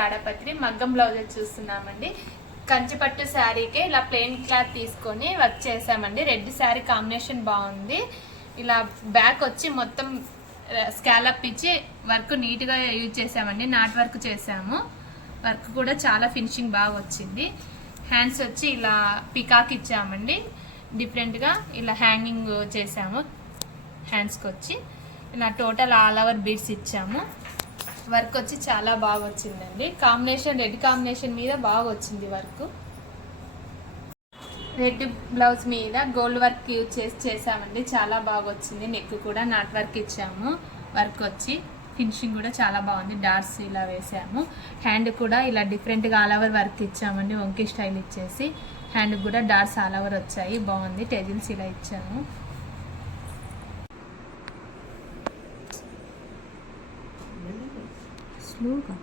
తాడపత్రి మగ్గం బ్లౌజెస్ చూస్తున్నామండి. కంచిపట్టు శారీకే ఇలా ప్లెయిన్ క్లాత్ తీసుకొని వర్క్ చేసామండి. రెడ్ శారీ కాంబినేషన్ బాగుంది. ఇలా బ్యాక్ వచ్చి మొత్తం స్కాలప్ ఇచ్చి వర్క్ నీట్గా యూజ్ చేసామండి. నాట్ వర్క్ చేసాము. వర్క్ కూడా చాలా ఫినిషింగ్ బాగా వచ్చింది. హ్యాండ్స్ వచ్చి ఇలా పికాక్ ఇచ్చామండి. డిఫరెంట్గా ఇలా హ్యాంగింగ్ చేసాము. హ్యాండ్స్కి వచ్చి ఇలా టోటల్ ఆల్ ఓవర్ బీడ్స్ ఇచ్చాము. వర్క్ వచ్చి చాలా బాగా వచ్చిందండి. కాంబినేషన్ రెడ్ కాంబినేషన్ మీద బాగా వచ్చింది వర్క్. రెడ్ బ్లౌజ్ మీద గోల్డ్ వర్క్ యూజ్ చేసామండి. చాలా బాగా వచ్చింది. నెక్ కూడా నాట్ వర్క్ ఇచ్చాము. వర్క్ వచ్చి ఫినిషింగ్ కూడా చాలా బాగుంది. డాట్స్ ఇలా వేసాము. హ్యాండ్ కూడా ఇలా డిఫరెంట్గా ఆల్ ఓవర్ వర్క్ ఇచ్చామండి. వంకీ స్టైల్ ఇచ్చేసి హ్యాండ్ కూడా డాట్స్ ఆల్ ఓవర్ వచ్చాయి. బాగుంది. టెజిల్స్ ఇలా ఇచ్చాము. స్లోగా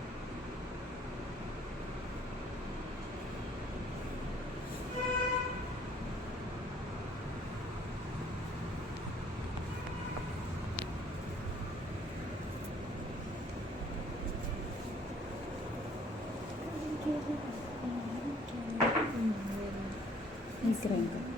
Incrível.